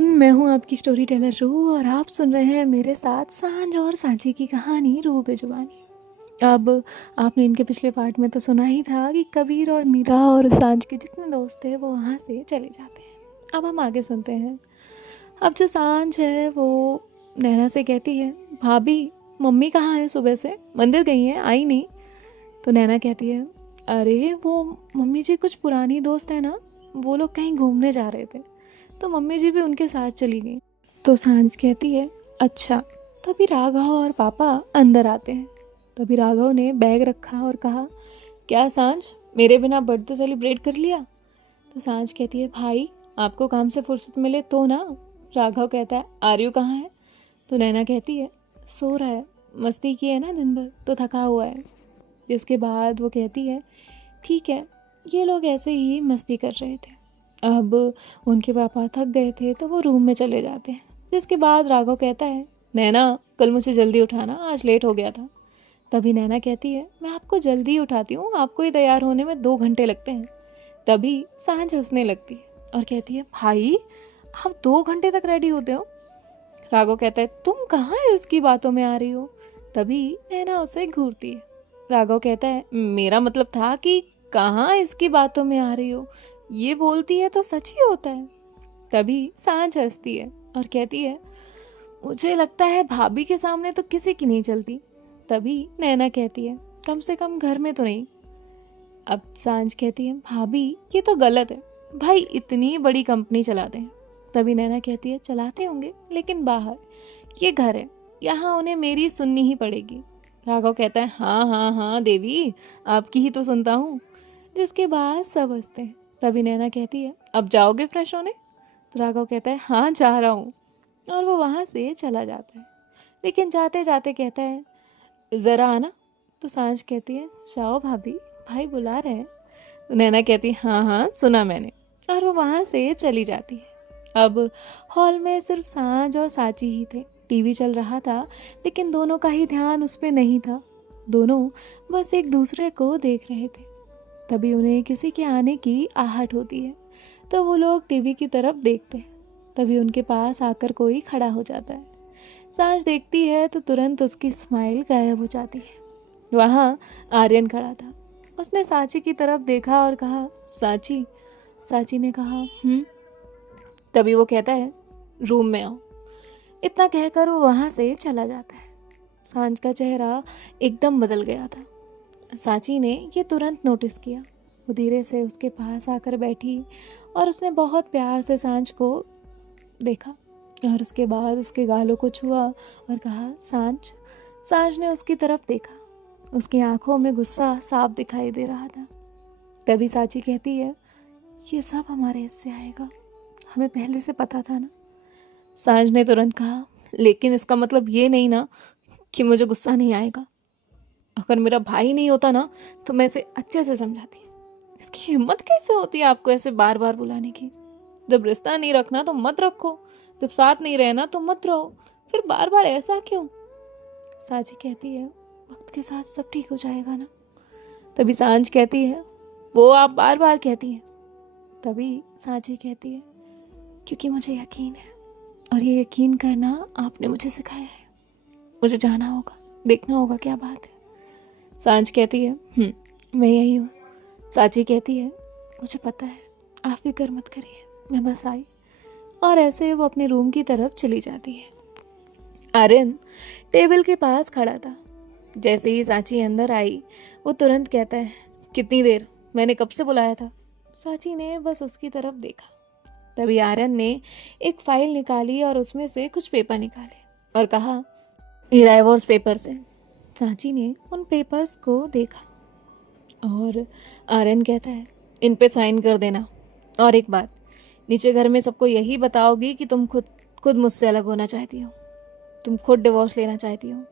मैं हूँ आपकी स्टोरी टेलर रूह और आप सुन रहे हैं मेरे साथ सांझ और सांची की कहानी रूह की जुबानी। अब आपने इनके पिछले पार्ट में तो सुना ही था कि कबीर और मीरा और सांझ के जितने दोस्त थे वो वहाँ से चले जाते हैं। अब हम आगे सुनते हैं। अब जो सांझ है वो नैना से कहती है, भाभी मम्मी कहाँ है, सुबह से मंदिर गई हैं, आई नहीं। तो नैना कहती है, अरे वो मम्मी जी कुछ पुरानी दोस्त है ना, वो लोग कहीं घूमने जा रहे थे तो मम्मी जी भी उनके साथ चली गई। तो सांझ कहती है, अच्छा। तभी राघव और पापा अंदर आते हैं। तभी राघव ने बैग रखा और कहा, क्या सांझ मेरे बिना बर्थडे सेलिब्रेट कर लिया? तो सांझ कहती है, भाई आपको काम से फुर्सत मिले तो ना। राघव कहता है, आर्यू कहाँ है? तो नैना कहती है, सो रहा है, मस्ती की है ना दिन भर तो थका हुआ है। जिसके बाद वो कहती है, ठीक है। ये लोग ऐसे ही मस्ती कर रहे थे। अब उनके पापा थक गए थे तो वो रूम में चले जाते हैं। जिसके बाद राघव कहता है, नैना कल मुझे जल्दी उठाना, आज लेट हो गया था। तभी नैना कहती है, मैं आपको जल्दी उठाती हूँ, आपको ही तैयार होने में 2 घंटे लगते हैं। तभी सांझ हंसने लगती है और कहती है, भाई आप 2 घंटे तक रेडी होते हो? राघव कहता है, तुम कहाँ इसकी बातों में आ रही हो? तभी नैना उसे घूरती है। राघव कहता है, मेरा मतलब था कि कहाँ इसकी बातों में आ रही हो, ये बोलती है तो सच ही होता है। तभी सांझ हंसती है और कहती है, मुझे लगता है भाभी के सामने तो किसी की नहीं चलती। तभी नैना कहती है, कम से कम घर में तो नहीं। अब सांझ कहती है, भाभी ये तो गलत है, भाई इतनी बड़ी कंपनी चलाते हैं। तभी नैना कहती है, चलाते होंगे लेकिन बाहर, ये घर है, यहाँ उन्हें मेरी सुननी ही पड़ेगी। राघव कहता है, हाँ हाँ हाँ देवी, आपकी ही तो सुनता हूँ। जिसके बाद सब हंसते हैं। तभी नैना कहती है, अब जाओगे फ्रेश होने? तो राघव कहता है, हाँ जा रहा हूँ। और वो वहाँ से चला जाता है। लेकिन जाते जाते कहता है, ज़रा आना। तो सांझ कहती है, जाओ भाभी, भाई बुला रहे हैं। तो नैना कहती है, हाँ हाँ सुना मैंने। और वो वहाँ से चली जाती है। अब हॉल में सिर्फ सांझ और साची ही थे। टीवी चल रहा था लेकिन दोनों का ही ध्यान उस पर नहीं था। दोनों बस एक दूसरे को देख रहे थे। तभी उन्हें किसी के आने की आहट होती है तो वो लोग टीवी की तरफ देखते हैं। तभी उनके पास आकर कोई खड़ा हो जाता है। सांझ देखती है तो तुरंत उसकी स्माइल गायब हो जाती है। वहाँ आर्यन खड़ा था। उसने सांची की तरफ देखा और कहा, सांची। सांची ने कहा, तभी वो कहता है, रूम में आओ। इतना कहकर वो वहाँ से चला जाता है। सांझ का चेहरा एकदम बदल गया था। सांची ने ये तुरंत नोटिस किया। वो धीरे से उसके पास आकर बैठी और उसने बहुत प्यार से सांझ को देखा और उसके बाद उसके गालों को छुआ और कहा, सांझ। सांझ ने उसकी तरफ देखा। उसकी आंखों में गुस्सा साफ दिखाई दे रहा था। तभी सांची कहती है, ये सब हमारे हिस्से आएगा, हमें पहले से पता था ना। सांझ ने तुरंत कहा, लेकिन इसका मतलब ये नहीं ना कि मुझे गुस्सा नहीं आएगा। अगर मेरा भाई नहीं होता ना तो मैं इसे अच्छे से समझाती। इसकी हिम्मत कैसे होती है आपको ऐसे बार बार बुलाने की? जब रिश्ता नहीं रखना तो मत रखो, जब साथ नहीं रहना तो मत रहो, फिर बार बार ऐसा क्यों? सांची कहती है, वक्त के साथ सब ठीक हो जाएगा ना। तभी सांझ कहती है, वो आप बार बार कहती हैं। तभी सांची कहती है, क्योंकि मुझे यकीन है और ये यकीन करना आपने मुझे सिखाया है। मुझे जाना होगा, देखना होगा क्या बात है। सांझ कहती है, मैं यही हूँ। सांची कहती है, मुझे पता है, आप फिक्र मत करिए, मैं बस आई। और ऐसे वो अपने रूम की तरफ चली जाती है। आर्यन टेबल के पास खड़ा था। जैसे ही सांची अंदर आई वो तुरंत कहता है, कितनी देर, मैंने कब से बुलाया था? सांची ने बस उसकी तरफ देखा। तभी आर्यन ने एक फाइल निकाली और उसमें से कुछ पेपर निकाले और कहा, ये डाइवोर्स पेपर्स हैं। सांची ने उन पेपर्स को देखा और आर्यन कहता है, इन पे साइन कर देना। और एक बात, नीचे घर में सबको यही बताओगी कि तुम खुद मुझसे अलग होना चाहती हो, तुम खुद डिवोर्स लेना चाहती हो।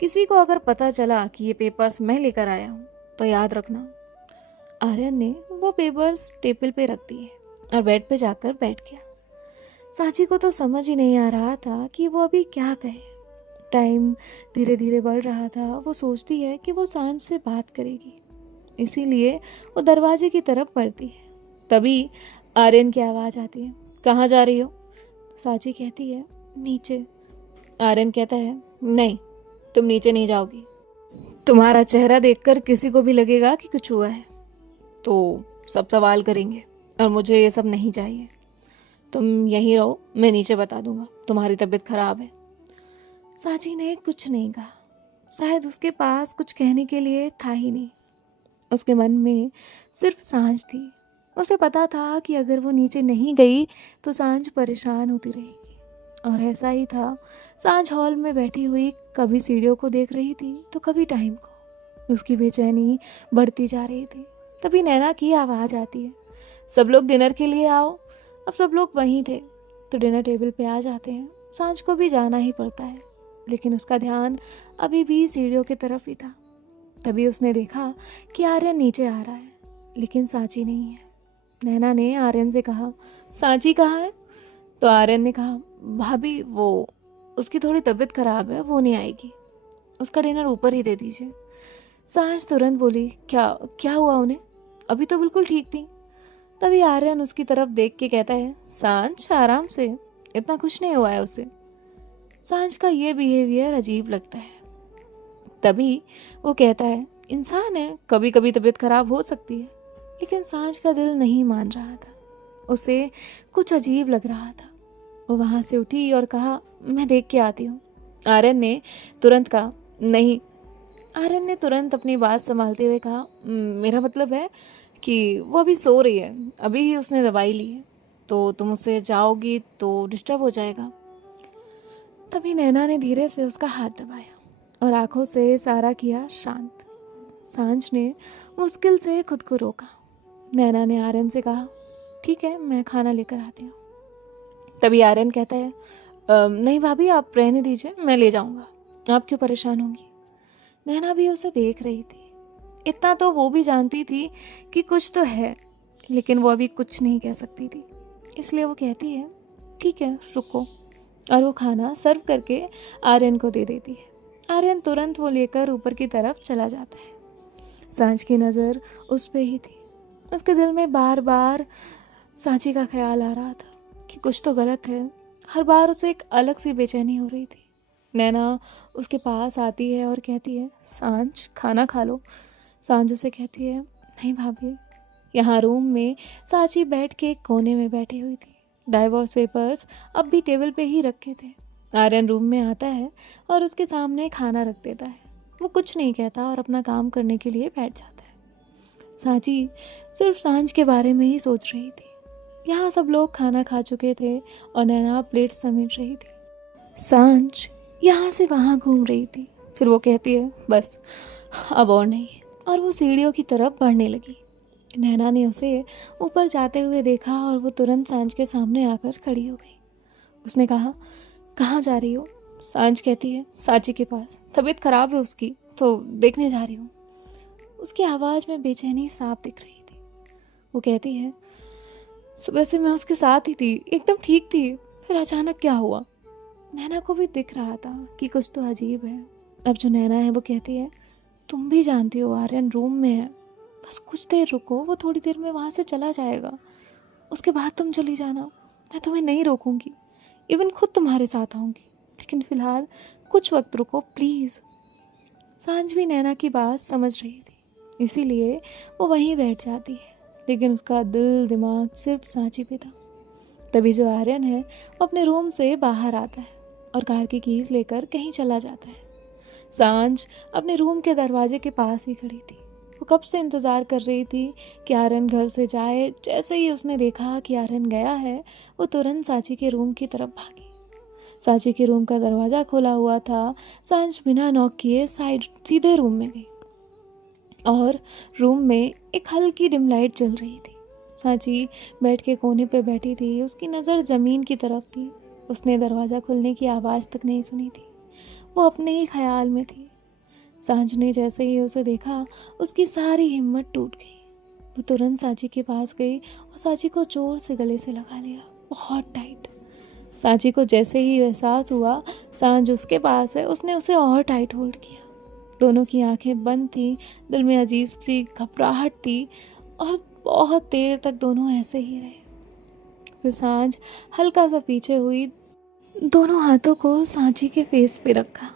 किसी को अगर पता चला कि ये पेपर्स मैं लेकर आया हूँ तो याद रखना। आर्यन ने वो पेपर्स टेबल पे रख दिए और बेड पे जाकर बैठ गया। सांची को तो समझ ही नहीं आ रहा था कि वो अभी क्या कहे। टाइम धीरे धीरे बढ़ रहा था। वो सोचती है कि वो सांझ से बात करेगी, इसीलिए वो दरवाजे की तरफ बढ़ती है। तभी आर्यन की आवाज़ आती है, कहाँ जा रही हो? साची कहती है नीचे। आर्यन कहता है नहीं, तुम नीचे नहीं जाओगी। तुम्हारा चेहरा देखकर किसी को भी लगेगा कि कुछ हुआ है, तो सब सवाल करेंगे और मुझे ये सब नहीं चाहिए। तुम यहीं रहो, मैं नीचे बता दूंगा तुम्हारी तबीयत खराब है। साची ने कुछ नहीं कहा, शायद उसके पास कुछ कहने के लिए था ही नहीं। उसके मन में सिर्फ सांझ थी। उसे पता था कि अगर वो नीचे नहीं गई तो सांझ परेशान होती रहेगी, और ऐसा ही था। सांझ हॉल में बैठी हुई कभी सीढ़ियों को देख रही थी तो कभी टाइम को। उसकी बेचैनी बढ़ती जा रही थी। तभी नैना की आवाज़ आती है, सब लोग डिनर के लिए आओ। अब सब लोग वहीं थे तो डिनर टेबल पे आ जाते हैं। सांझ को भी जाना ही पड़ता है, लेकिन उसका ध्यान अभी भी सीढ़ियों की तरफ ही था। तभी उसने देखा कि आर्यन नीचे आ रहा है, लेकिन सांची नहीं है। नैना ने आर्यन से कहा, सांची कहाँ है? तो आर्यन ने कहा, भाभी वो उसकी थोड़ी तबीयत खराब है, वो नहीं आएगी, उसका डिनर ऊपर ही दे दीजिए। सांझ तुरंत बोली, क्या क्या हुआ उन्हें? अभी तो बिल्कुल ठीक थी। तभी आर्यन उसकी तरफ देख के कहता है, सांझ आराम से, इतना कुछ नहीं हुआ है उसे। सांझ का ये बिहेवियर अजीब लगता है। तभी वो कहता है, इंसान है, कभी कभी तबीयत खराब हो सकती है। लेकिन सांझ का दिल नहीं मान रहा था, उसे कुछ अजीब लग रहा था। वो वहां से उठी और कहा, मैं देख के आती हूँ। आर्यन ने तुरंत कहा, नहीं। आर्यन ने तुरंत अपनी बात संभालते हुए कहा, मेरा मतलब है कि वो अभी सो रही है, अभी ही उसने दवाई ली है, तो तुम उससे जाओगी तो डिस्टर्ब हो जाएगा। तभी नैना ने धीरे से उसका हाथ दबाया और आंखों से इशारा किया शांत। सांझ ने मुश्किल से खुद को रोका। नैना ने आर्यन से कहा, ठीक है, मैं खाना लेकर आती हूँ। तभी आर्यन कहता है, नहीं भाभी, आप रहने दीजिए, मैं ले जाऊंगा, आप क्यों परेशान होंगी। नैना भी उसे देख रही थी। इतना तो वो भी जानती थी कि कुछ तो है, लेकिन वो अभी कुछ नहीं कह सकती थी। इसलिए वो कहती है, ठीक है, रुको, और वो खाना सर्व करके आर्यन को दे देती है। आर्यन तुरंत वो लेकर ऊपर की तरफ चला जाता है। सांझ की नज़र उस पे ही थी। उसके दिल में बार बार सांची का ख्याल आ रहा था कि कुछ तो गलत है। हर बार उसे एक अलग सी बेचैनी हो रही थी। नैना उसके पास आती है और कहती है, सांझ खाना खा लो। सांझ उसे कहती है, नहीं भाभी। यहाँ रूम में सांची बैठ के एक कोने में बैठी हुई थी। डाइवोर्स पेपर्स अब भी टेबल पे ही रखे थे। आर्यन रूम में आता है और उसके सामने खाना रख देता है। वो कुछ नहीं कहता और अपना काम करने के लिए बैठ जाता है। सांची सिर्फ सांझ के बारे में ही सोच रही थी। यहाँ सब लोग खाना खा चुके थे और नैना प्लेट समेट रही थी। सांझ यहाँ से वहाँ घूम रही थी। फिर वो कहती है, बस अब और नहीं, और वो सीढ़ियों की तरफ बढ़ने लगी। नैना ने उसे ऊपर जाते हुए देखा और वो तुरंत सांझ के सामने आकर खड़ी हो गई। उसने कहा, कहाँ जा रही हो? सांझ कहती है, सांची के पास, तबीयत खराब है उसकी, तो देखने जा रही हूँ। उसकी आवाज़ में बेचैनी साफ दिख रही थी। वो कहती है, सुबह से मैं उसके साथ ही थी, एकदम ठीक थी, फिर अचानक क्या हुआ? नैना को भी दिख रहा था कि कुछ तो अजीब है। अब जो नैना है वो कहती है, तुम भी जानती हो आर्यन रूम में है, बस कुछ देर रुको, वो थोड़ी देर में वहाँ से चला जाएगा, उसके बाद तुम चली जाना, मैं तुम्हें नहीं रोकूंगी, इवन खुद तुम्हारे साथ आऊँगी, लेकिन फ़िलहाल कुछ वक्त रुको प्लीज़। सांझ भी नैना की बात समझ रही थी, इसीलिए वो वहीं बैठ जाती है, लेकिन उसका दिल दिमाग सिर्फ सांची पे था। तभी जो आर्यन है वो अपने रूम से बाहर आता है और कार की कीज़ लेकर कहीं चला जाता है। सांझ अपने रूम के दरवाजे के पास ही खड़ी थी। वो कब से इंतज़ार कर रही थी कि आर्यन घर से जाए। जैसे ही उसने देखा कि आर्यन गया है, वो तुरंत सांची के रूम की तरफ भागी। सांची के रूम का दरवाज़ा खुला हुआ था। सांझ बिना नॉक किए सीधे रूम में गई और रूम में एक हल्की डिम लाइट जल रही थी। सांची बेड के कोने पे बैठी थी, उसकी नज़र ज़मीन की तरफ थी। उसने दरवाज़ा खुलने की आवाज़ तक नहीं सुनी थी, वो अपने ही ख्याल में थी। सांझ ने जैसे ही उसे देखा, उसकी सारी हिम्मत टूट गई। वो तुरंत सांची के पास गई और सांची को जोर से गले से लगा लिया, बहुत टाइट। सांची को जैसे ही एहसास हुआ सांझ उसके पास है, उसने उसे और टाइट होल्ड किया। दोनों की आंखें बंद थी, दिल में अजीब सी घबराहट थी और बहुत देर तक दोनों ऐसे ही रहे। फिर सांझ हल्का सा पीछे हुई, दोनों हाथों को सांची के फेस पे रखा।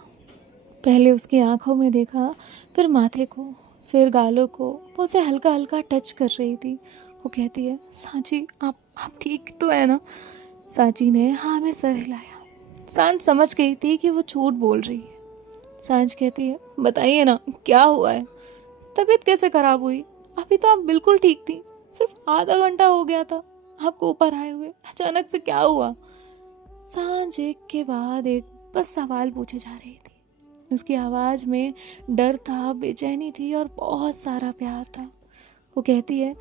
पहले उसकी आंखों में देखा, फिर माथे को, फिर गालों को। वो उसे हल्का हल्का टच कर रही थी। वो कहती है, सांची आप ठीक तो है ना? सांची ने हाँ में सर हिलाया। सांझ समझ गई थी कि वो झूठ बोल रही है। सांझ कहती है, बताइए ना, क्या हुआ है? तबीयत कैसे खराब हुई? अभी तो आप बिल्कुल ठीक थी। सिर्फ आधा घंटा हो गया था आपको ऊपर आए हुए, अचानक से क्या हुआ? सांझ एक के बाद एक बस सवाल पूछे जा रही थी। उसकी आवाज में डर था, बेचैनी थी और बहुत सारा प्यार था। वो कहती है,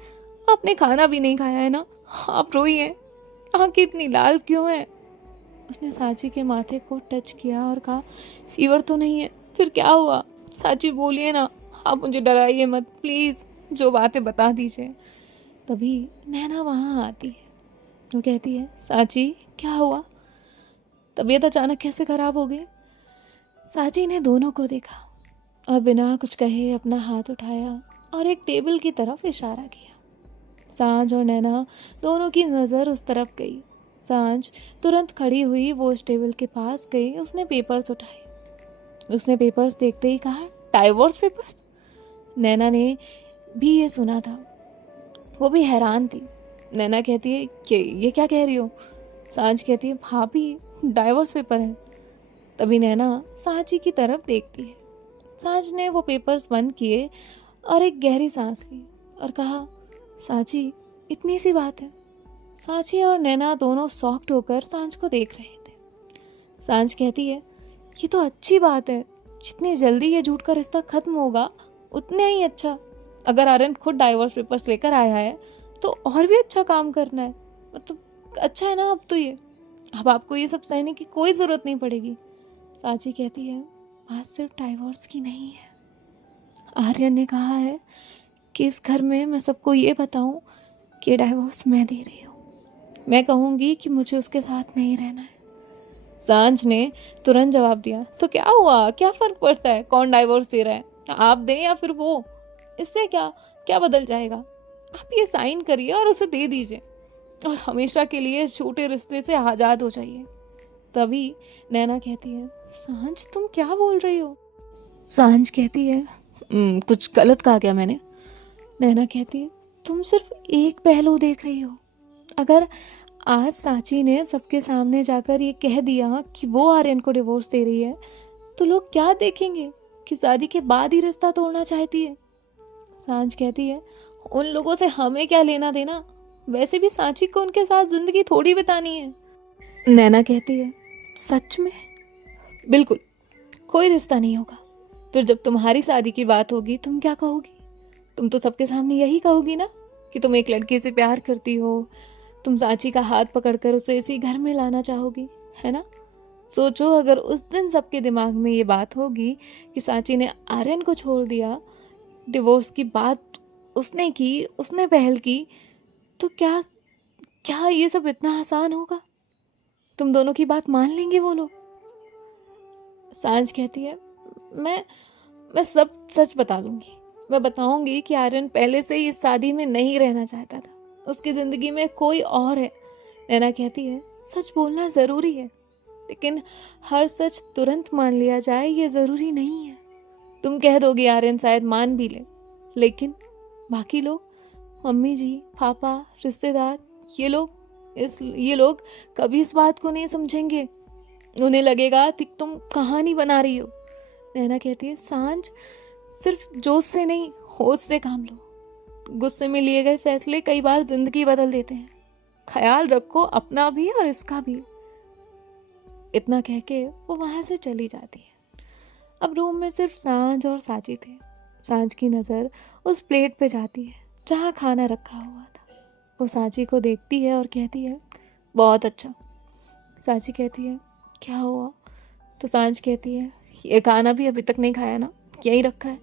आपने खाना भी नहीं खाया है ना? आप रोई हैं, आंखें इतनी लाल क्यों हैं? उसने सांची के माथे को टच किया और कहा, फीवर तो नहीं है? फिर क्या हुआ? सांची बोलिए ना, आप मुझे डराइए मत प्लीज, जो बातें बता दीजिए। तभी नैना वहां आती है। वो कहती है, सांची क्या हुआ? तबीयत अचानक कैसे खराब हो गई? सांची ने दोनों को देखा और बिना कुछ कहे अपना हाथ उठाया और एक टेबल की तरफ इशारा किया। सांझ और नैना दोनों की नज़र उस तरफ गई। सांझ तुरंत खड़ी हुई, वो उस टेबल के पास गई। उसने पेपर्स उठाए। उसने पेपर्स देखते ही कहा, डाइवोर्स पेपर्स? नैना ने भी ये सुना था। वो भी हैरान थी। नैना कहती है, कि ये क्या कह रही हो? सांझ कहती है, भाभी डाइवोर्स पेपर है। तभी नैना सांची की तरफ देखती है। सांझ ने वो पेपर्स बंद किए और एक गहरी सांस ली और कहा, सांची इतनी सी बात है। सांची और नैना दोनों सॉफ्ट होकर सांझ को देख रहे थे। सांझ कहती है, ये तो अच्छी बात है। जितनी जल्दी ये झूठ का रिश्ता खत्म होगा उतना ही अच्छा। अगर आर्यन खुद डाइवोर्स पेपर्स लेकर आया है तो और भी अच्छा काम करना है। मतलब अच्छा है ना? अब तो ये, अब आपको ये सब सहने की कोई ज़रूरत नहीं पड़ेगी। सांची कहती है, बात सिर्फ डाइवोर्स की नहीं है। आर्यन ने कहा है कि इस घर में मैं सबको ये बताऊं कि डाइवोर्स मैं दे रही हूँ। मैं कहूँगी कि मुझे उसके साथ नहीं रहना है। सांझ ने तुरंत जवाब दिया, तो क्या हुआ? क्या फर्क पड़ता है कौन डाइवोर्स दे रहा है? आप दें या फिर वो? इससे क्या क्या बदल जाएगा? आप ये साइन करिए और उसे दे दीजिए और हमेशा के लिए इस झूठे रिश्ते से आज़ाद हो जाइए। तभी नैना कहती है, सांझ तुम क्या बोल रही हो? सांझ कहती है, कुछ गलत कहा क्या मैंने? नैना कहती है, तुम सिर्फ एक पहलू देख रही हो। अगर आज सांची ने सबके सामने जाकर ये कह दिया कि वो आर्यन को डिवोर्स दे रही है तो लोग क्या देखेंगे? कि शादी के बाद ही रिश्ता तोड़ना चाहती है। सांझ कहती है, उन लोगों से हमें क्या लेना देना? वैसे भी सांची को उनके साथ जिंदगी थोड़ी बितानी है। नैना कहती है, सच में? बिल्कुल, कोई रिश्ता नहीं होगा। फिर जब तुम्हारी शादी की बात होगी तुम क्या कहोगी? तुम तो सबके सामने यही कहोगी ना कि तुम एक लड़के से प्यार करती हो। तुम सांची का हाथ पकड़कर उसे इसी घर में लाना चाहोगी, है ना? सोचो, अगर उस दिन सबके दिमाग में ये बात होगी कि सांची ने आर्यन को छोड़ दिया, डिवोर्स की बात उसने की, उसने पहल की, तो क्या क्या ये सब इतना आसान होगा? तुम दोनों की बात मान लेंगे वो लोग? सांझ कहती है, मैं सब सच बता दूंगी। मैं बताऊंगी कि आर्यन पहले से ही इस शादी में नहीं रहना चाहता था। उसकी जिंदगी में कोई और है। नैना कहती है, सच बोलना जरूरी है, लेकिन हर सच तुरंत मान लिया जाए ये जरूरी नहीं है। तुम कह दोगे आर्यन शायद मान भी ले, लेकिन बाकी लोग, मम्मी जी, पापा, रिश्तेदार, ये लोग कभी इस बात को नहीं समझेंगे। उन्हें लगेगा कि तुम कहानी बना रही हो। नैना कहती है, सांझ सिर्फ जोश से नहीं, होश से काम लो। गुस्से में लिए गए फैसले कई बार जिंदगी बदल देते हैं। ख्याल रखो अपना भी और इसका भी। इतना कह के वो वहां से चली जाती है। अब रूम में सिर्फ सांझ और सांची थे। सांझ की नज़र उस प्लेट पे जाती है जहाँ खाना रखा हुआ था। वो सांची को देखती है और कहती है, बहुत अच्छा। सांची कहती है, क्या हुआ? तो सांझ कहती है, ये खाना भी अभी तक नहीं खाया ना, यहीं रखा है।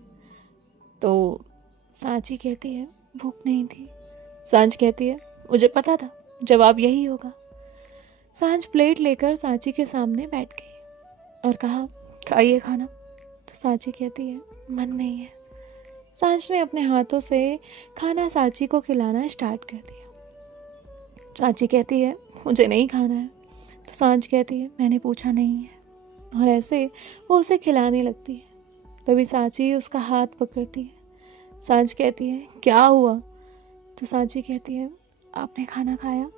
तो सांची कहती है, भूख नहीं थी। सांझ कहती है, मुझे पता था जवाब यही होगा। सांझ प्लेट लेकर सांची के सामने बैठ गई और कहा, खाइए खाना। तो सांची कहती है, मन नहीं है। सांझ ने अपने हाथों से खाना सांची को खिलाना स्टार्ट कर दिया। सांची कहती है मुझे नहीं खाना है। तो सांझ कहती है मैंने पूछा नहीं है, और ऐसे वो उसे खिलाने लगती है। तभी सांची उसका हाथ पकड़ती है। सांझ कहती है क्या हुआ? तो सांची कहती है आपने खाना खाया?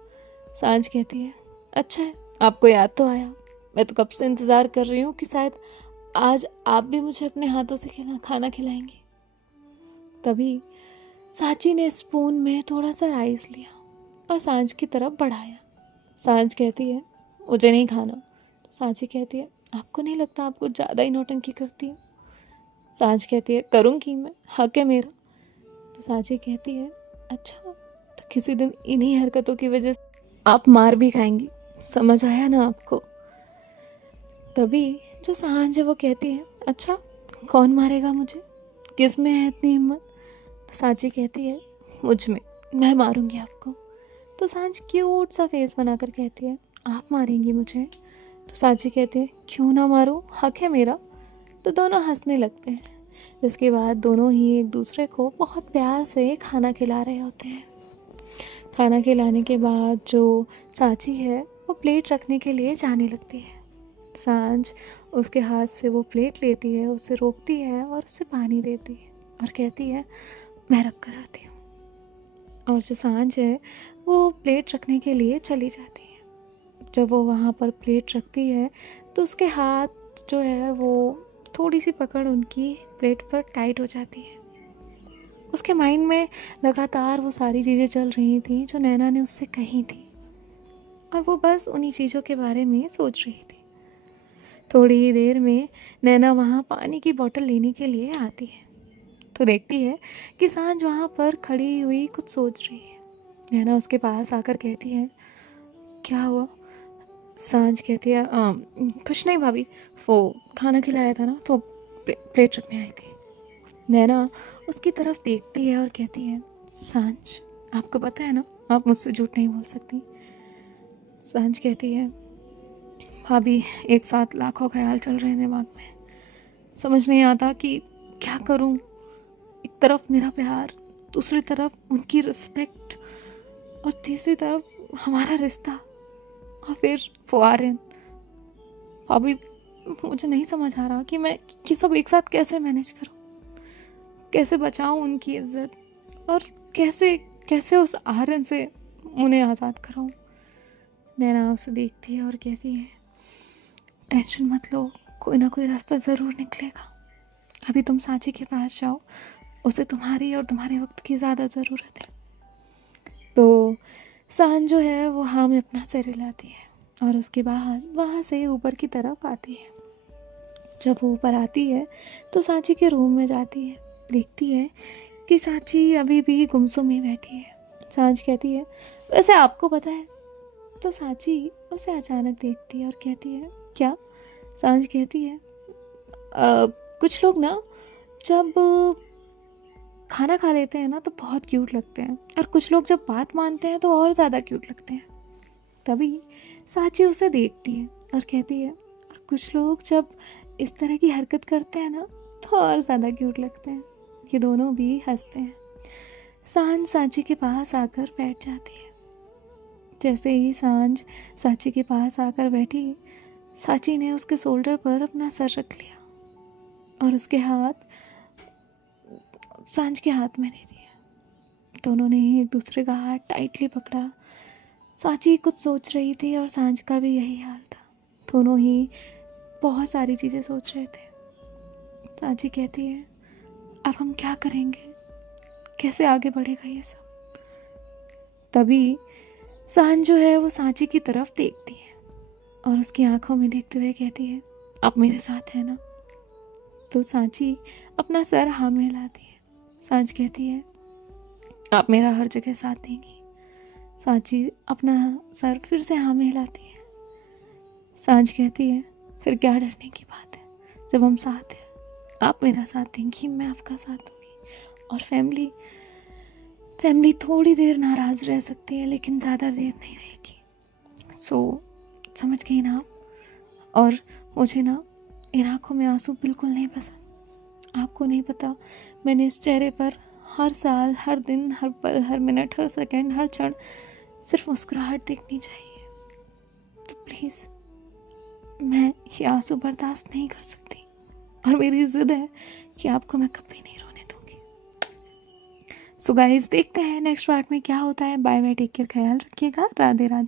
सांझ कहती है अच्छा है, आपको याद तो आया। मैं तो कब से इंतज़ार कर रही हूँ कि शायद आज आप भी मुझे अपने हाथों से खाना खिलाएंगे। तभी सांची ने स्पून में थोड़ा सा राइस लिया और सांझ की तरफ बढ़ाया। सांझ कहती है मुझे नहीं खाना। तो सांची कहती है आपको नहीं लगता आप कुछ ज़्यादा ही नौटंकी करती है? सांझ कहती है करूँगी मैं, हक है मेरा। तो सांची कहती है अच्छा, तो किसी दिन इन्हीं हरकतों की वजह से आप मार भी खाएंगी, समझ आया ना आपको? तभी जो सांझ है वो कहती है अच्छा कौन मारेगा मुझे, किस में है इतनी हिम्मत? तो सांची कहती है मुझ में, मैं मारूंगी आपको। तो सांझ क्यूट सा फेस बनाकर कहती है आप मारेंगी मुझे? तो सांची कहती है क्यों ना मारो, हक है मेरा। तो दोनों हंसने लगते हैं। जिसके बाद दोनों ही एक दूसरे को बहुत प्यार से खाना खिला रहे होते हैं। खाना खिलाने के बाद जो सांची है वो प्लेट रखने के लिए जाने लगती है। सांझ उसके हाथ से वो प्लेट लेती है, उसे रोकती है और उसे पानी देती है और कहती है मैं रख कर आती हूँ। और जो सांझ है वो प्लेट रखने के लिए चली जाती है। जब वो वहाँ पर प्लेट रखती है तो उसके हाथ जो है वो थोड़ी सी पकड़ उनकी प्लेट पर टाइट हो जाती है। उसके माइंड में लगातार वो सारी चीज़ें चल रही थी जो नैना ने उससे कही थी, और वो बस उन्हीं चीज़ों के बारे में सोच रही थी। थोड़ी ही देर में नैना वहाँ पानी की बोतल लेने के लिए आती है तो देखती है कि सांझ वहाँ पर खड़ी हुई कुछ सोच रही है। नैना उसके पास आकर कहती है क्या हुआ? सांझ कहती है कुछ नहीं भाभी, वो खाना खिलाया था ना तो प्लेट रखने आई थी। नैना उसकी तरफ देखती है और कहती है सांझ आपको पता है ना आप मुझसे झूठ नहीं बोल सकती। सांझ कहती है भाभी एक साथ लाखों ख्याल चल रहे हैं दिमाग में, समझ नहीं आता कि क्या करूं। एक तरफ मेरा प्यार, दूसरी तरफ उनकी रिस्पेक्ट, और तीसरी तरफ हमारा रिश्ता, और फिर वो आर्यन। भाभी मुझे नहीं समझ आ रहा कि मैं ये सब एक साथ कैसे मैनेज करूं, कैसे बचाऊं उनकी इज्जत, और कैसे कैसे उस आर्यन से उन्हें आज़ाद कराऊं। नैना उसे देखती है और कहती है टेंशन मत लो, कोई ना कोई रास्ता ज़रूर निकलेगा। अभी तुम सांची के पास जाओ, उसे तुम्हारी और तुम्हारे वक्त की ज़्यादा ज़रूरत है। तो सांझ जो है वो हाँ में अपना सिर हिलाती है और उसके बाद वहाँ से ऊपर की तरफ आती है। जब वो ऊपर आती है तो सांची के रूम में जाती है, देखती है कि सांची अभी भी गुमसुम ही बैठी है। सांझ कहती है वैसे आपको पता है? तो सांची उसे अचानक देखती है और कहती है क्या? सांझ कहती है कुछ लोग ना जब खाना खा लेते हैं ना तो बहुत क्यूट लगते हैं, और कुछ लोग जब बात मानते हैं तो और ज़्यादा क्यूट लगते हैं। तभी सांची उसे देखती है और कहती है और कुछ लोग जब इस तरह की हरकत करते हैं ना तो और ज़्यादा क्यूट लगते हैं। ये दोनों भी हंसते हैं। सांझ सांची के पास आकर बैठ जाती है। जैसे ही सांझ सांची के पास आकर बैठी, सांची ने उसके शोल्डर पर अपना सर रख लिया और उसके हाथ सांझ के हाथ में दे दिए। दोनों ने एक दूसरे का हाथ टाइटली पकड़ा। सांची कुछ सोच रही थी और सांझ का भी यही हाल था। दोनों ही बहुत सारी चीज़ें सोच रहे थे। सांची कहती है अब हम क्या करेंगे, कैसे आगे बढ़ेगा ये सब? तभी सांझ जो है वो सांची की तरफ देखती है और उसकी आंखों में देखते हुए कहती है आप मेरे साथ है ना? तो सांची अपना सर हाँ में हिलाती है। सांझ कहती है आप मेरा हर जगह साथ देंगी। सांची अपना सर फिर से हाँ में हिलाती है। सांझ कहती है फिर क्या डरने की बात है, जब हम साथ हैं, आप मेरा साथ देंगी, मैं आपका साथ दूंगी। और फैमिली थोड़ी देर नाराज़ रह सकती है लेकिन ज़्यादा देर नहीं रहेगी। समझ गई ना आप? और मुझे ना इन आँखों में आंसू बिल्कुल नहीं पसंद। आपको नहीं पता मैंने इस चेहरे पर हर साल, हर दिन, हर पल, हर मिनट, हर सेकंड, हर क्षण सिर्फ मुस्कुराहट दिखनी चाहिए। तो प्लीज़, मैं ये आंसू बर्दाश्त नहीं कर सकती और मेरी ज़िद है कि आपको मैं कभी नहीं रोने दूंगी। सो गाइस, देखते हैं नेक्स्ट पार्ट में क्या होता है। बाय बाय, टेक केयर, ख्याल रखिएगा, राधे राधे।